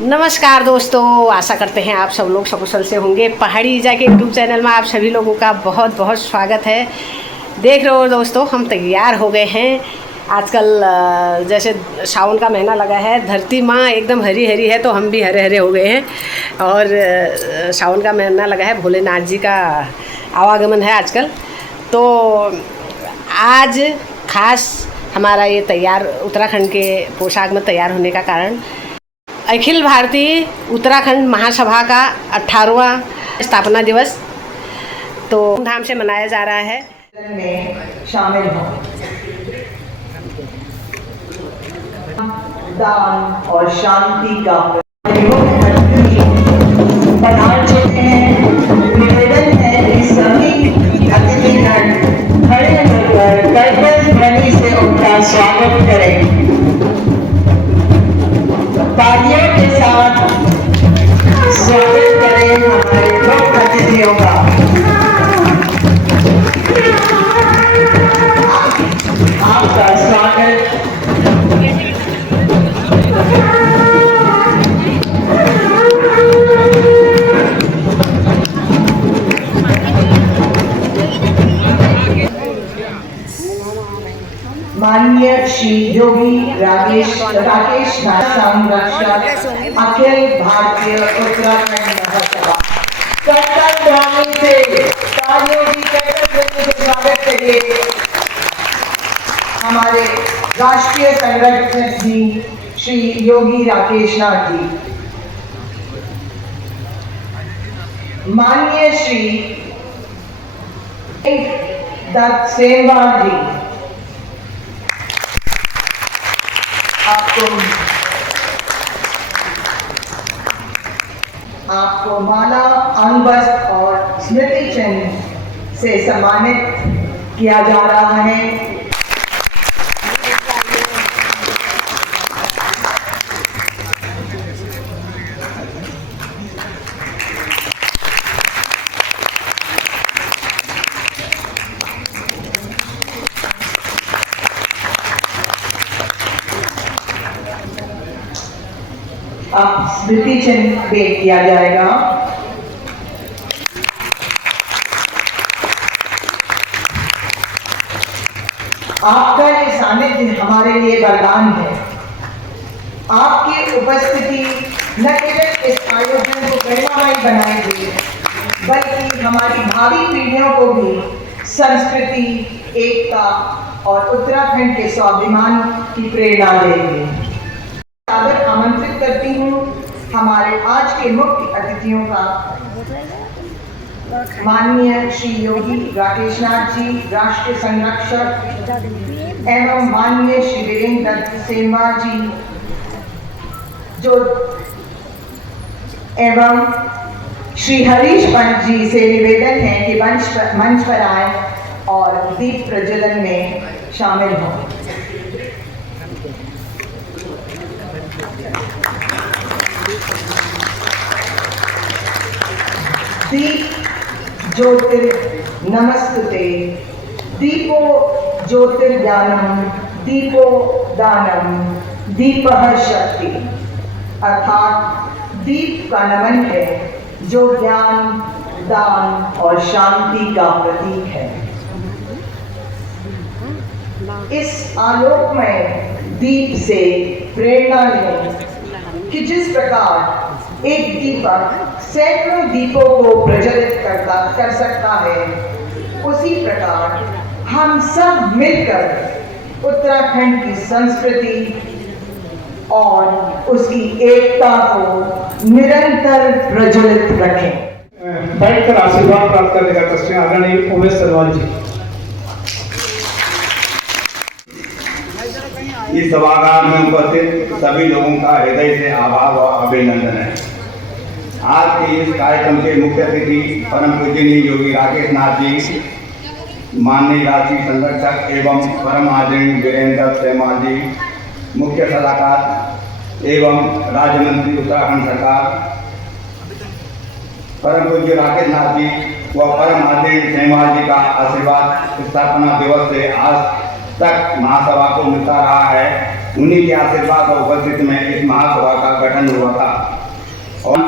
नमस्कार दोस्तों, आशा करते हैं आप सब लोग सकुशल से होंगे। पहाड़ी ईजा के यूट्यूब चैनल में आप सभी लोगों का बहुत बहुत स्वागत है। देख रहे हो दोस्तों, हम तैयार हो गए हैं। आजकल जैसे सावन का महीना लगा है, धरती माँ एकदम हरी हरी है, तो हम भी हरे हरे हो गए हैं। और सावन का महीना लगा है, भोलेनाथ जी का आवागमन है आजकल। तो आज खास हमारा ये तैयार उत्तराखंड के पोशाक में तैयार होने का कारण अखिल भारतीय उत्तराखंड महासभा का 18वां स्थापना दिवस तो धूमधाम से मनाया जा रहा है। में शामिल हों, दान और शांति का बना चुके हैं। निवेदन है कि सभी अतिथिगण खड़े होकर कर्तव्य ध्वनि से उनका स्वागत करें। तालियों के साथ स्वागत करें हमारे प्रमुख अतिथियों का। आपका स्वागत माननीय श्री योगी राकेश संरक्षक अखिल भारतीय उत्तराखंड महासभा कर्तव्य से तालियों की स्वागत करिए हमारे राष्ट्रीय संरक्षक जी श्री योगी राकेश नाथ जी। माननीय श्री दत्त सेमवाल जी, आपको माला, अंगवस्त्र और स्मृति चिन्ह से सम्मानित किया जा रहा है। अब स्मृति चिन्ह भेंट किया जाएगा। आपका ये सानिध्य हमारे लिए वरदान है। आपकी उपस्थिति न केवल इस आयोजन को गरिमामय बनाएगी, बल्कि हमारी भावी पीढ़ियों को भी संस्कृति, एकता और उत्तराखंड के स्वाभिमान की प्रेरणा देगी। आमंत्रित करती हूँ हमारे आज के मुख्य अतिथियों का, माननीय श्री योगी राकेश नाथ जी राष्ट्रीय संरक्षक एवं माननीय श्री वीरेंद्र दत्त सेमवाल जी जो एवं श्री हरीश पंत जी से निवेदन है कि मंच पर आए और दीप प्रज्वलन में शामिल हों। दीप ज्योतिर्नमस्तुते, दीपो ज्योतिर्ज्ञानम, दीपो दानम, दीपः शक्ति। अर्थात दीप का नमन है जो ज्ञान, दान और शांति का प्रतीक है। इस आलोकमय दीप से प्रेरणा लें कि जिस प्रकार एक दीपक सैकड़ों दीपों को प्रज्वलित कर सकता है, उसी प्रकार हम सब मिलकर उत्तराखंड की संस्कृति और उसकी एकता को निरंतर प्रज्वलित रखें। बैठकर आशीर्वाद प्राप्त करने का प्रश्न आदरणीय उमेश सरवाल जी। इस सभागार में उपस्थित सभी लोगों का हृदय से आभार व अभिनंदन है। आज के इस कार्यक्रम के मुख्य अतिथि परम पूजनीय योगी राकेश नाथ जी, माननीय राष्ट्रीय संरक्षक एवं परम आदरणीय वीरेंद्र दत्त सेमवाल जी, मुख्य सलाहकार एवं राज्य मंत्री उत्तराखंड सरकार परम पूज्य राकेश नाथ जी व परम आदरणीय सेमवाल जी का आशीर्वाद स्थापना दिवस से आज तक महासभा को मिलता रहा है। उन्हीं के आशीर्वाद और उपस्थिति में इस महासभा का गठन गठन हुआ था। और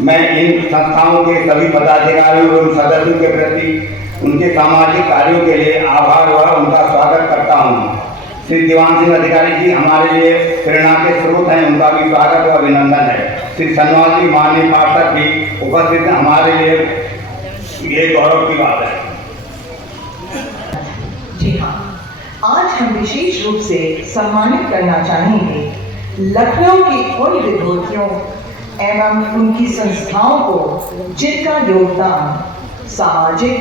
मैं इन संस्थाओं के सभी पदाधिकारियों एवं सदस्यों के प्रति उनके सामाजिक कार्यों के लिए आभार व उनका स्वागत करता हूँ। श्री दीवान सिंह अधिकारी जी हमारे लिए प्रेरणा के स्रोत हैं, उनका भी स्वागत और अभिनंदन है। श्री सन्नवाल जी माननीय पार्षद भी उपस्थित हैं, हमारे लिए ये गौरव की बात है। जी हाँ, आज हम विशेष रूप से सम्मानित करना चाहेंगे लखनऊ की उन विभूतियों एवं उनकी संस्थाओं को जिनका योगदान सामाजिक,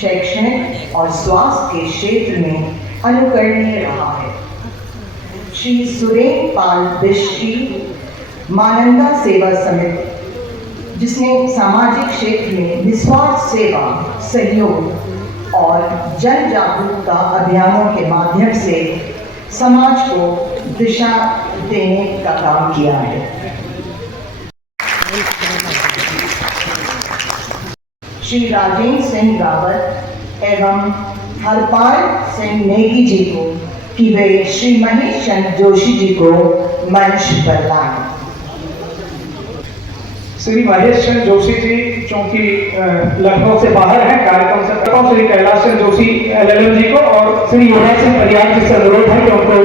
शैक्षणिक और स्वास्थ्य के क्षेत्र में अनुकरणीय रहा है। श्री सुरेंद्र पाल बिष्ट जी, मानंदा सेवा समिति, जिसने सामाजिक क्षेत्र में निस्वार्थ सेवा, सहयोग और जन जागरूकता अभियानों के माध्यम से समाज को दिशा देने का काम किया है। श्री राजेंद्र सिंह रावत एवं हरपाल सिंह नेगी जी को कि वे श्री महेश चंद्र जोशी जी को मंच पर लाएं। श्री महेश चंद्र जोशी जी चूंकि लखनऊ से बाहर हैं, कार्यक्रम से करता हूँ श्री कैलाश चंद्र जोशी LLM जी को और श्री युवराज सिंह परियार जी से अनुरोध है कि उनको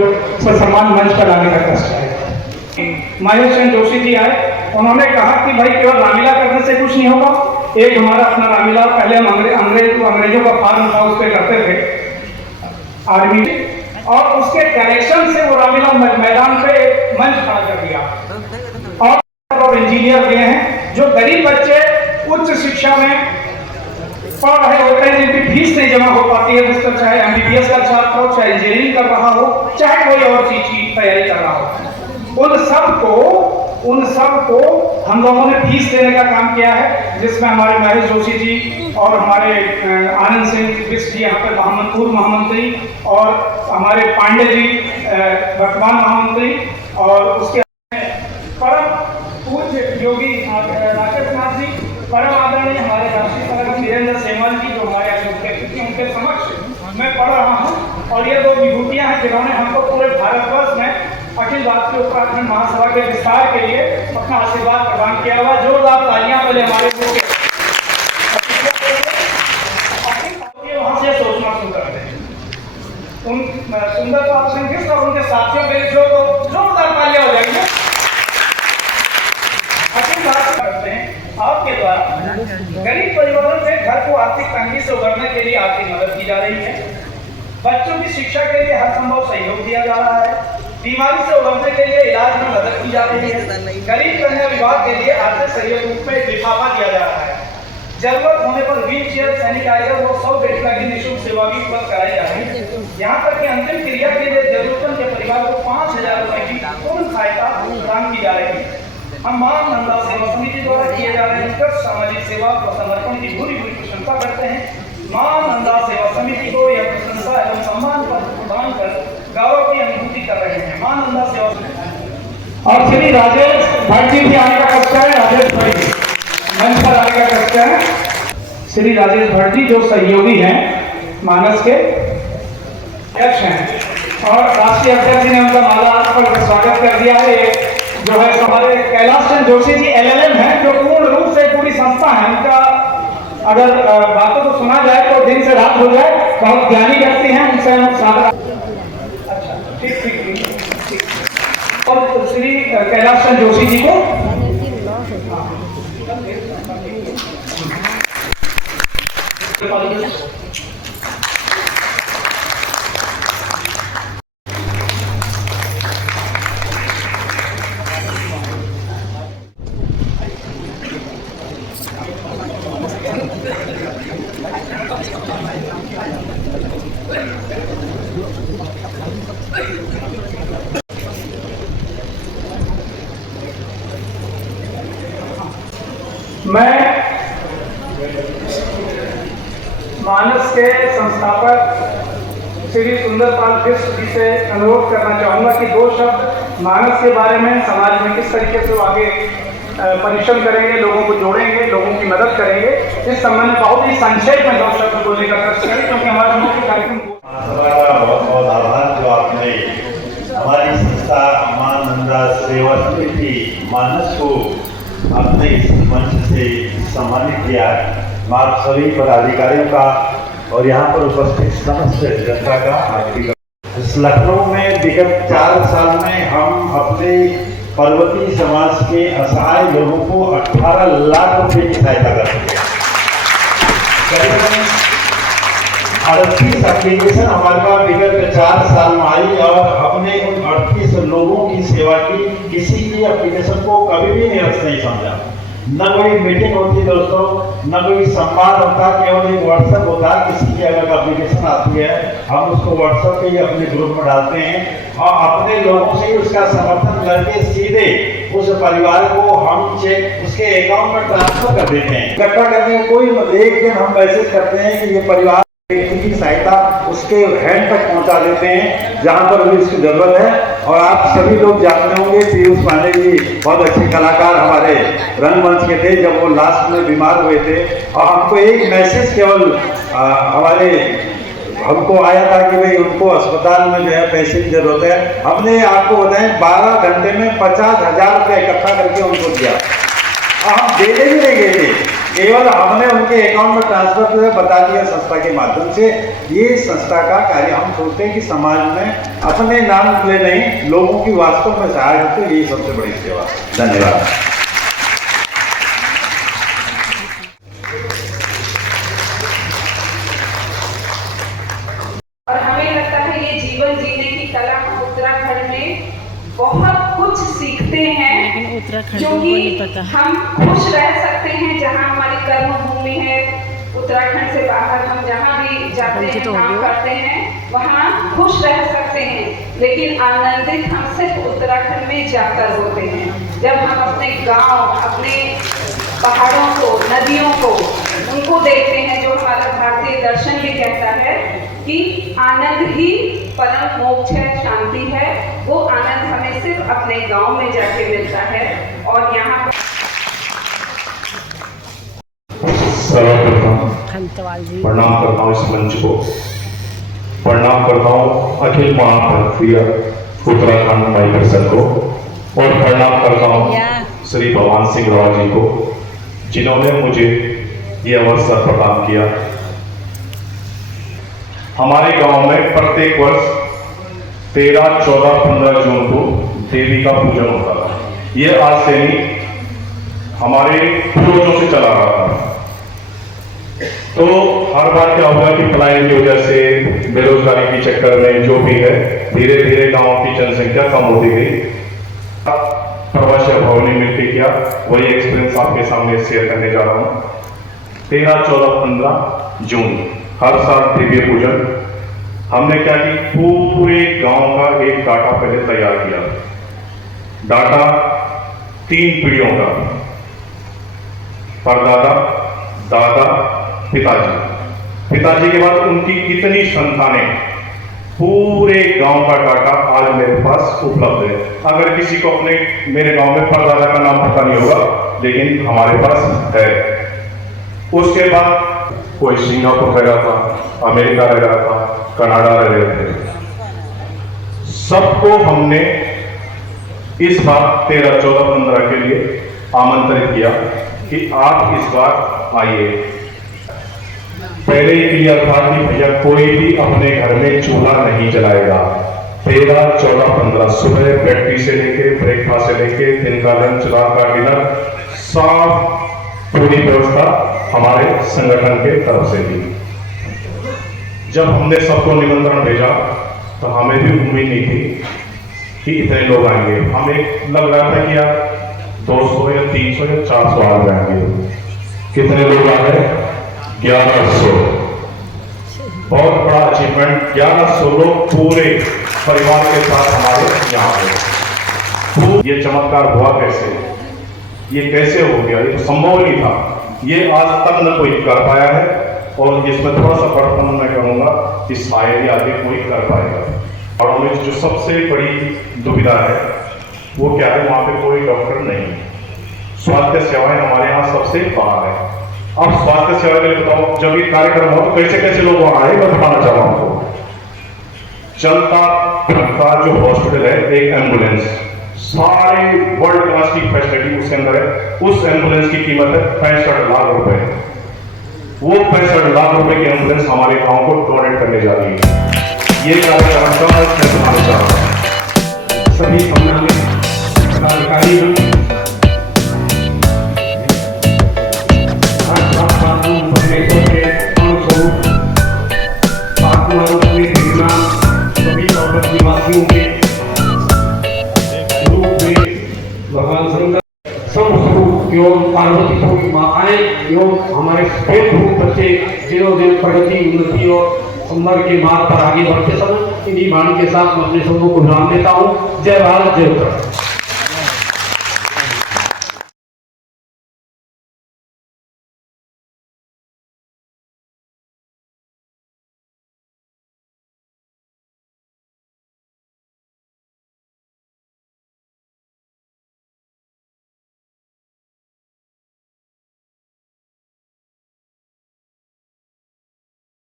सम्मान मंच पर लाने का कष्ट है। महेश चंद्र जोशी जी आए, उन्होंने कहा कि भाई केवल रामलीला करने से कुछ नहीं होगा। एक हमारा अपना रामलीला, पहले हम अंग्रेजों का फार्म था उस पर करते थे आर्मी में, और उसके कनेक्शन से वो रामलीला मैदान पे मंच खड़ा कर दिया। और इंजीनियर भी हैं जो गरीब बच्चे उच्च शिक्षा में पढ़ रहे होते हैं, जिनकी फीस नहीं जमा हो पाती है, जिस पर चाहे MBBS का छात्र हो, चाहे इंजीनियरिंग कर रहा हो, चाहे कोई और चीज की तैयारी कर रहा हो, उन सबको हम लोगों ने फीस देने का काम किया है, जिसमें हमारे महेश जोशी जी और हमारे आनंद सिंह बिष्ट जी यहाँ पे पूर्व महामंत्री, और हमारे पांडे जी वर्तमान महामंत्री, और उसके परम पूज्य योगी राकेश नाथ जी, परम आदरणीय हमारे राष्ट्रीय सदस्य वीरेंद्र सेमल जी जो हमारे यहाँ उनके समक्ष मैं पढ़ रहा हूँ। और ये दो विभूतियाँ हैं जिन्होंने हमको पूरे भारतवर्ष में अखिल भारतीय उत्तराखंड महासभा के विस्तार के लिए अपना आशीर्वाद प्रदान किया हुआ। जोरदार तालियां पहले हमारे लोग वहां से सोचना शुरू करते हैं। उन सुंदर पाल सिंह बिष्ट और उनके साथियों के लिए जोरदार तालियां हो जाएंगे। अखिल भारतीय करते हैं आपके द्वारा गरीब परिवारों से घर को आर्थिक तंगी से उबरने के लिए आर्थिक मदद की जा रही है। बच्चों की शिक्षा के लिए हर संभव सहयोग दिया जा रहा है। बीमारी से उबरने के लिए इलाज में मदद की जा रही है। गरीब कन्या विभाग के लिए आर्थिक सहयोग रूप में लिफाफा दिया जा रहा है। जरूरत होने पर व्हील चेयर, सैनिटाइजर और 100 बेड की निःशुल्क सेवा भी उपलब्ध कराई जा रही है। यहाँ तक कि अंतिम क्रिया के लिए जरूरतमंद के परिवार को 5000 रुपए की पूर्ण सहायता प्रदान की जा रही है। हम मां नंदा सेवा समिति द्वारा किए जा रहे उत्कृष्ट सामाजिक सेवा और समर्पण की भूरी प्रशंसा करते हैं। मां नंदा सेवा समिति को यह प्रशंसा एवं सम्मान प्रदान कर गौरव की अनुभूति कर रहे हैं। मां नंदा सेवा और श्री राजेश भट्ट जी भी आने का कष्ट है। राजेश भट्ट जी मंच पर आने का कष्ट है। श्री राजेश भट्ट जी जो सहयोगी हैं मानस के अध्यक्ष हैं और राष्ट्रीय अध्यक्ष जी ने उनका माला पर स्वागत कर दिया है। जो है हमारे कैलाश चंद्र जोशी जी LLM हैं जो पूर्ण रूप से पूरी संस्था है। उनका अगर बातों को सुना जाए तो दिन से रात हो जाए। बहुत ज्ञानी व्यक्ति हैं, उनसे हम स्वागत। अच्छा ठीक। और श्री कैलाश चंद्र जोशी जी को मैं मानस के संस्थापक श्री सुंदरपाल बिष्ट जी से अनुरोध करना चाहूँगा कि 2 शब्द मानस के बारे में, समाज में किस तरीके से आगे परिश्रम करेंगे, लोगों को जोड़ेंगे, लोगों की मदद करेंगे, इस संबंध में बहुत ही संक्षेप में 2 शब्द बोलने का कष्ट करें, क्योंकि हमारे मुख्य कार्यक्रम महासभा का बहुत बहुत आभार जो आपने हमारी संस्था मां नंदा सेवा समिति मानस को अपने इस मंच से सम्मानित किया। मैं आप सभी पदाधिकारियों का और यहाँ पर उपस्थित समस्त जनता का हार्दिक। इस लखनऊ में विगत 4 साल में हम अपने पर्वतीय समाज के असहाय लोगों को 18 लाख रुपए की सहायता कर चुके हैं। करीबन 38 एप्लीकेशन हमारे पास विगत 4 साल में आई और हमने उन 38 लोगों की सेवा की। किसी की एप्लीकेशन को कभी भी निरस्त नहीं समझा। न कोई मीटिंग होती दोस्तों, न कोई संवाद होता, केवल एक व्हाट्सएप होता। किसी की अगर एप्लीकेशन आती है हम उसको व्हाट्सएप पे ही अपने ग्रुप में डालते हैं और अपने लोगों से ही उसका समर्थन करके सीधे उस परिवार को हम चेक उसके अकाउंट में ट्रांसफर कर देते हैं। इकट्ठा करने में कोई एक दिन हम मैसेज करते हैं कि ये परिवार की सहायता उसके हैंड तक पहुंचा देते हैं जहां पर भी इसकी जरूरत है। और आप सभी लोग जानते होंगे पीयूष पांडे जी बहुत अच्छे कलाकार हमारे रंगमंच के थे। जब वो लास्ट में बीमार हुए थे और हमको एक मैसेज केवल हमको आया था कि भाई उनको अस्पताल में जो है पैसे की जरूरत है। हमने आपको बताएं 12 घंटे में 50,000 रुपये इकट्ठा करके उनको दिया और हम देने भी नहीं गए थे, केवल हमने उनके अकाउंट में ट्रांसफर बता दिया संस्था के माध्यम से। ये संस्था का कार्य हम सोचते हैं कि समाज में अपने नाम ले नहीं, लोगों की वास्तव में सहायता तो यही सबसे बड़ी सेवा। धन्यवाद। और हमें लगता है ये जीवन जीने की कला हम उत्तराखंड में बहुत कुछ सीखते हैं, क्योंकि हम खुश रह सकते हैं जहाँ हमारी कर्म भूमि है। उत्तराखंड से बाहर हम जहाँ भी जाते हैं काम करते हैं वहाँ खुश रह सकते हैं, लेकिन आनंदित हम सिर्फ उत्तराखंड में जाकर होते हैं। जब हम अपने गांव, अपने पहाड़ों को, नदियों को, उनको देखते हैं, जो हमारा भारतीय दर्शन भी कहता है कि आनंद ही परम मोक्ष है, शांति है। वो आनंद हमें सिर्फ अपने गांव में जाके मिलता है। और यहाँ सर्वप्रथम प्रणाम करता हूँ इस मंच को, प्रणाम करता हूँ अखिल महाभारतीय उत्तराखंड माई परिषद को और प्रणाम करता हूँ श्री भगवान सिंह राव जी को, जिन्होंने मुझे ये अवसर प्रदान किया। हमारे गांव में प्रत्येक वर्ष 13, 14, 15 जून को देवी का पूजन होता था। ये आज से नहीं, हमारे पूर्वजों से चला रहा था। तो हर बार क्या होगा कि पलायन की वजह से, बेरोजगारी के चक्कर में जो भी है, धीरे धीरे गांव की जनसंख्या कम होती गई। प्रवासी अभाव ने मिलकर किया, वही एक्सपीरियंस आपके सामने शेयर करने जा रहा हूँ। 13, 14, 15 जून हर साल देवी पूजन हमने क्या की, पूरे गांव का एक डाटा पहले तैयार किया। डाटा 3 पीढ़ियों का, परदादा, दादा, पिताजी के बाद उनकी कितनी संतानें, पूरे गांव का डाटा आज मेरे पास उपलब्ध है। अगर किसी को अपने मेरे गांव में परदादा का नाम पता नहीं होगा, लेकिन हमारे पास है। उसके बाद कोई सिंगापुर रह रहा था, अमेरिका रह रहा था, कनाडा रह रहे थे। सबको हमने इस बार 13, 14, 15 के लिए आमंत्रित किया कि आप इस बार आइए। पहले ही क्लियर था कि भैया कोई भी अपने घर में चूल्हा नहीं जलाएगा। 13, 14, 15 सुबह ब्रेकफास्ट से लेके, ब्रेकफास्ट से लेके, दिन का लंच, रात का डिनर, साफ पूरी व्यवस्था हमारे संगठन के तरफ से थी। जब हमने सबको निमंत्रण भेजा तो हमें भी उम्मीद नहीं थी कि इतने लोग आएंगे। हमें लग रहा था कि यार 200 या 300 या 400 आ जाएंगे। कितने लोग आ गए? 1100। बहुत बड़ा अचीवमेंट। 1100 लोग पूरे परिवार के साथ हमारे यहाँ पे। ये चमत्कार हुआ कैसे? ये कैसे हो गया? ये तो संभव नहीं था। ये आज तक न कोई कर पाया है और इसमें थोड़ा सा बड़पन मैं कहूँगा कि शायद ही आगे कोई कर पाएगा। और हमें जो सबसे बड़ी दुविधा है वो क्या है, वहाँ पे कोई डॉक्टर नहीं। स्वास्थ्य सेवाएं हमारे यहाँ सबसे बाहर है। अब स्वास्थ्य सेवा के लिए बताओ, जब ये कार्यक्रम हो तो कैसे कैसे लोग वहाँ आए, मैं बताना चाह रहा हूँ। चलता फिरता जो हॉस्पिटल है, एक एम्बुलेंस सारे वर्ल्ड क्लास की फैसिलिटी उसके अंदर है। उस एम्बुलेंस की कीमत है 65 लाख रुपए। वो 65 लाख रुपए की एम्बुलेंस हमारे गांव को डोनेट करने जा रही है। ये कार्यक्रम का मैं सुनाना चाह रहा हूँ। सभी पदाधिकारी निवासियों के रूप में भगवान शंकर समस्वरूप एवं पार्वती की माताएं एवं हमारे सफेद रूप बच्चे दिनों दिन प्रगति उन्नति और उम्र के मार्ग पर आगे बढ़ते समय इन्हीं वाणी के साथ मैं अपने सबों को विराम देता हूँ। जय भारत जय उत्तराखंड।